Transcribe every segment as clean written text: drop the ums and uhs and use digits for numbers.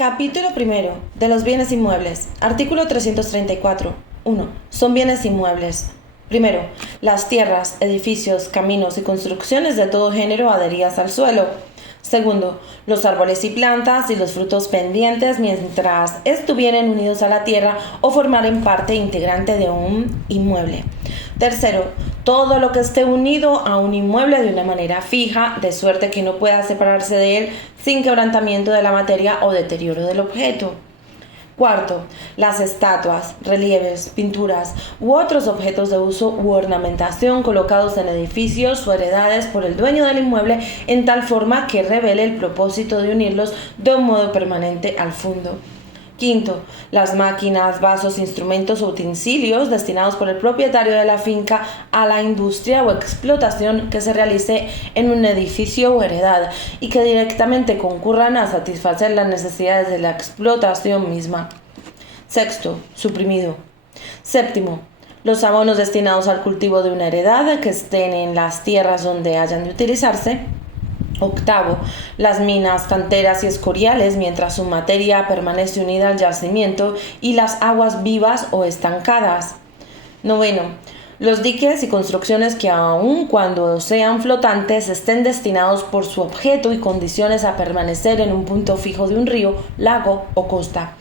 Capítulo primero de los bienes inmuebles. Artículo 334. 1. Son bienes inmuebles. Primero, las tierras, edificios, caminos y construcciones de todo género adheridas al suelo. Segundo, los árboles y plantas y los frutos pendientes mientras estuvieren unidos a la tierra o formaren parte integrante de un inmueble. Tercero, todo lo que esté unido a un inmueble de una manera fija, de suerte que no pueda separarse de él sin quebrantamiento de la materia o deterioro del objeto. Cuarto, las estatuas, relieves, pinturas u otros objetos de uso u ornamentación colocados en edificios o heredades por el dueño del inmueble en tal forma que revele el propósito de unirlos de un modo permanente al fondo. Quinto, las máquinas, vasos, instrumentos o utensilios destinados por el propietario de la finca a la industria o explotación que se realice en un edificio o heredad y que directamente concurran a satisfacer las necesidades de la explotación misma. Sexto, suprimido. Séptimo, los abonos destinados al cultivo de una heredad que estén en las tierras donde hayan de utilizarse. Octavo, las minas, canteras y escoriales mientras su materia permanece unida al yacimiento y las aguas vivas o estancadas. Noveno, los diques y construcciones que aun cuando sean flotantes estén destinados por su objeto y condiciones a permanecer en un punto fijo de un río, lago o costa.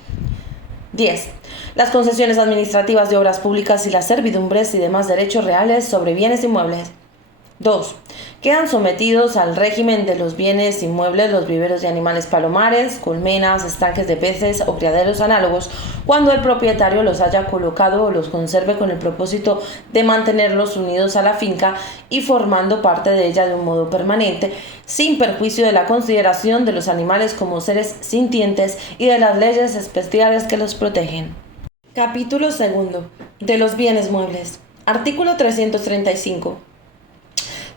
10. Las concesiones administrativas de obras públicas y las servidumbres y demás derechos reales sobre bienes inmuebles. 2. Quedan sometidos al régimen de los bienes inmuebles los viveros de animales palomares, colmenas, estanques de peces o criaderos análogos cuando el propietario los haya colocado o los conserve con el propósito de mantenerlos unidos a la finca y formando parte de ella de un modo permanente, sin perjuicio de la consideración de los animales como seres sintientes y de las leyes especiales que los protegen. Capítulo segundo de los bienes muebles. Artículo 335.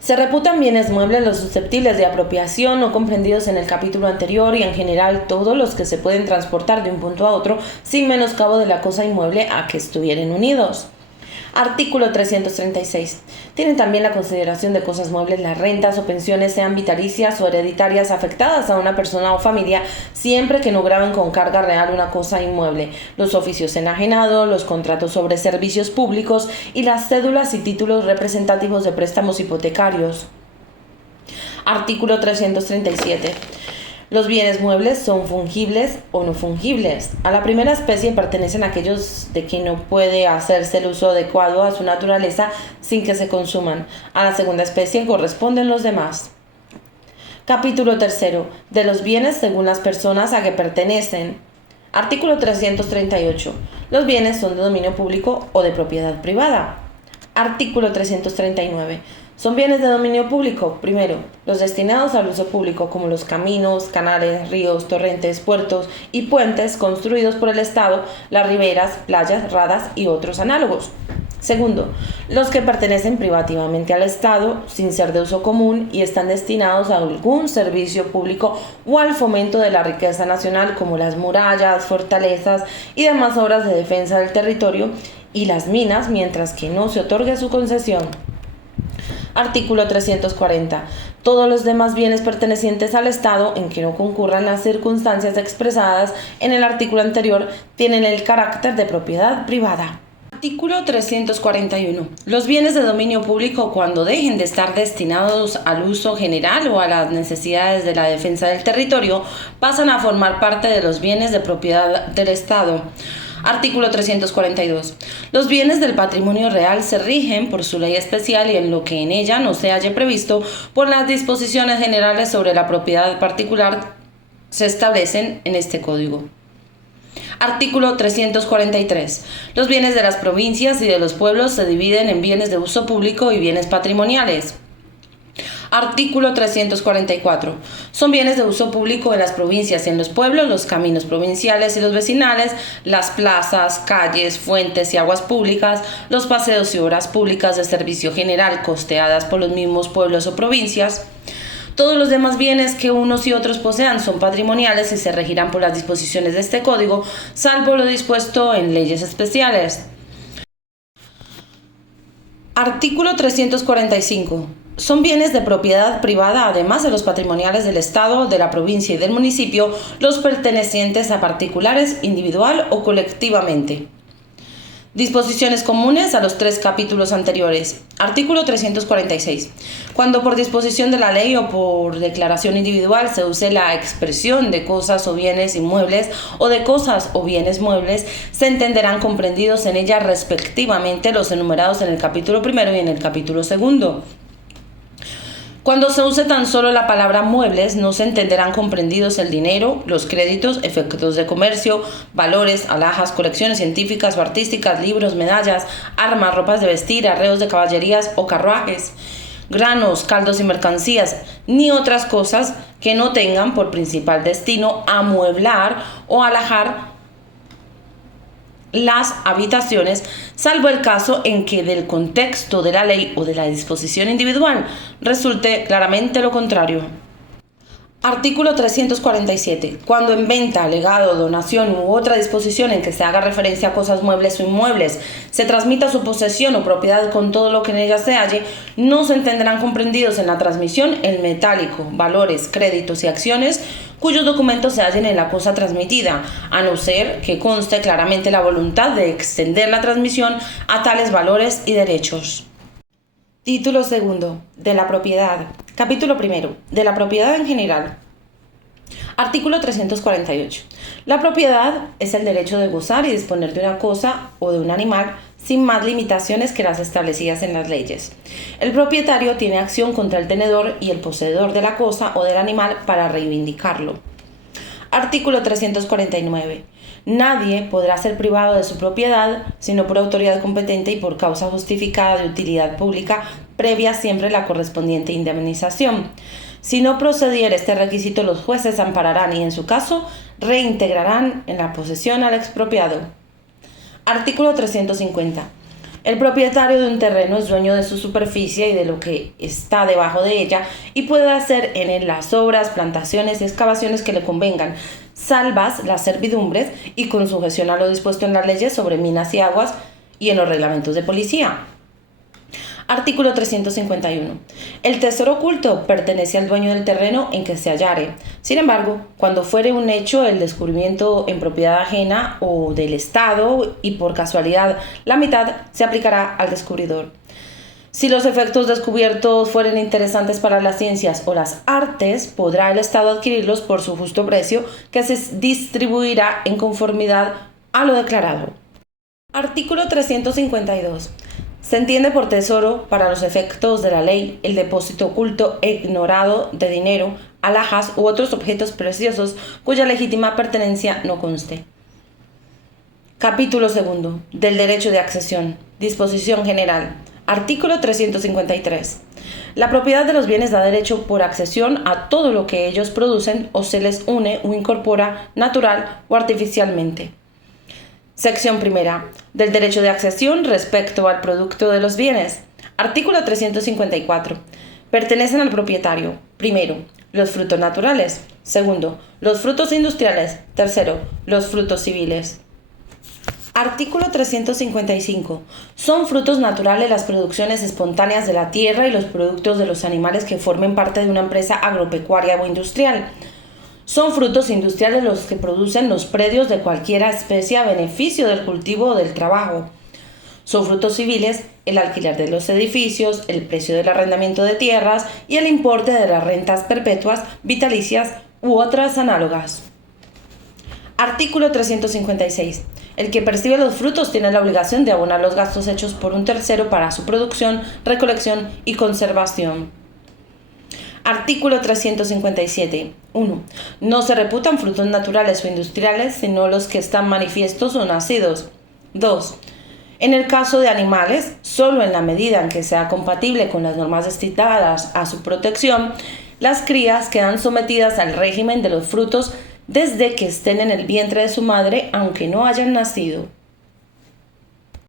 Se reputan bienes muebles los susceptibles de apropiación no comprendidos en el capítulo anterior y en general todos los que se pueden transportar de un punto a otro sin menoscabo de la cosa inmueble a que estuvieren unidos. Artículo 336. Tienen también la consideración de cosas muebles las rentas o pensiones sean vitalicias o hereditarias afectadas a una persona o familia siempre que no graven con carga real una cosa inmueble, los oficios enajenados, los contratos sobre servicios públicos y las cédulas y títulos representativos de préstamos hipotecarios. Artículo 337. Los bienes muebles son fungibles o no fungibles. A la primera especie pertenecen aquellos de que no puede hacerse el uso adecuado a su naturaleza sin que se consuman. A la segunda especie corresponden los demás. Capítulo tercero. De los bienes según las personas a que pertenecen. Artículo 338. Los bienes son de dominio público o de propiedad privada. Artículo 339. Son bienes de dominio público, primero, los destinados al uso público como los caminos, canales, ríos, torrentes, puertos y puentes construidos por el Estado, las riberas, playas, radas y otros análogos. Segundo, los que pertenecen privativamente al Estado, sin ser de uso común y están destinados a algún servicio público o al fomento de la riqueza nacional como las murallas, fortalezas y demás obras de defensa del territorio y las minas mientras que no se otorgue su concesión. Artículo 340. Todos los demás bienes pertenecientes al Estado en que no concurran las circunstancias expresadas en el artículo anterior tienen el carácter de propiedad privada. Artículo 341. Los bienes de dominio público cuando dejen de estar destinados al uso general o a las necesidades de la defensa del territorio pasan a formar parte de los bienes de propiedad del Estado. Artículo 342. Los bienes del patrimonio real se rigen por su ley especial y en lo que en ella no se halle previsto por las disposiciones generales sobre la propiedad particular se establecen en este código. Artículo 343. Los bienes de las provincias y de los pueblos se dividen en bienes de uso público y bienes patrimoniales. Artículo 344. Son bienes de uso público en las provincias y en los pueblos los caminos provinciales y los vecinales, las plazas, calles, fuentes y aguas públicas, los paseos y obras públicas de servicio general costeadas por los mismos pueblos o provincias. Todos los demás bienes que unos y otros posean son patrimoniales y se regirán por las disposiciones de este código, salvo lo dispuesto en leyes especiales. Artículo 345. Son bienes de propiedad privada, además de los patrimoniales del Estado, de la provincia y del municipio, los pertenecientes a particulares, individual o colectivamente. Disposiciones comunes a los 3 capítulos anteriores. Artículo 346. Cuando por disposición de la ley o por declaración individual se use la expresión de cosas o bienes inmuebles o de cosas o bienes muebles, se entenderán comprendidos en ella respectivamente los enumerados en el capítulo primero y en el capítulo segundo. Cuando se use tan solo la palabra muebles, no se entenderán comprendidos el dinero, los créditos, efectos de comercio, valores, alhajas, colecciones científicas o artísticas, libros, medallas, armas, ropas de vestir, arreos de caballerías o carruajes, granos, caldos y mercancías, ni otras cosas que no tengan por principal destino amueblar o alhajar las habitaciones, salvo el caso en que del contexto de la ley o de la disposición individual resulte claramente lo contrario. Artículo 347. Cuando en venta, legado, donación u otra disposición en que se haga referencia a cosas muebles o inmuebles se transmita su posesión o propiedad con todo lo que en ella se halle, no se entenderán comprendidos en la transmisión el metálico, valores, créditos y acciones cuyos documentos se hallen en la cosa transmitida, a no ser que conste claramente la voluntad de extender la transmisión a tales valores y derechos. Título segundo. De la propiedad. Capítulo primero. De la propiedad en general. Artículo 348. La propiedad es el derecho de gozar y disponer de una cosa o de un animal sin más limitaciones que las establecidas en las leyes. El propietario tiene acción contra el tenedor y el poseedor de la cosa o del animal para reivindicarlo. Artículo 349. Nadie podrá ser privado de su propiedad, sino por autoridad competente y por causa justificada de utilidad pública, previa siempre la correspondiente indemnización. Si no procediera este requisito, los jueces ampararán y, en su caso, reintegrarán en la posesión al expropiado. Artículo 350. El propietario de un terreno es dueño de su superficie y de lo que está debajo de ella y puede hacer en él las obras, plantaciones y excavaciones que le convengan, salvas las servidumbres y con sujeción a lo dispuesto en las leyes sobre minas y aguas y en los reglamentos de policía. Artículo 351. El tesoro oculto pertenece al dueño del terreno en que se hallare. Sin embargo, cuando fuere un hecho el descubrimiento en propiedad ajena o del Estado y por casualidad la mitad, se aplicará al descubridor. Si los efectos descubiertos fueren interesantes para las ciencias o las artes, podrá el Estado adquirirlos por su justo precio, que se distribuirá en conformidad a lo declarado. Artículo 352. Se entiende por tesoro, para los efectos de la ley, el depósito oculto e ignorado de dinero, alhajas u otros objetos preciosos cuya legítima pertenencia no conste. Capítulo segundo. Del derecho de accesión. Disposición general. Artículo 353. La propiedad de los bienes da derecho por accesión a todo lo que ellos producen o se les une o incorpora natural o artificialmente. Sección primera. Del derecho de accesión respecto al producto de los bienes. Artículo 354. Pertenecen al propietario. Primero, los frutos naturales. Segundo, los frutos industriales. Tercero, los frutos civiles. Artículo 355. Son frutos naturales las producciones espontáneas de la tierra y los productos de los animales que formen parte de una empresa agropecuaria o industrial. Son frutos industriales los que producen los predios de cualquier especie a beneficio del cultivo o del trabajo. Son frutos civiles el alquiler de los edificios, el precio del arrendamiento de tierras y el importe de las rentas perpetuas, vitalicias u otras análogas. Artículo 356. El que percibe los frutos tiene la obligación de abonar los gastos hechos por un tercero para su producción, recolección y conservación. Artículo 357. 1. No se reputan frutos naturales o industriales, sino los que están manifiestos o nacidos. 2. En el caso de animales, solo en la medida en que sea compatible con las normas destinadas a su protección, las crías quedan sometidas al régimen de los frutos desde que estén en el vientre de su madre, aunque no hayan nacido.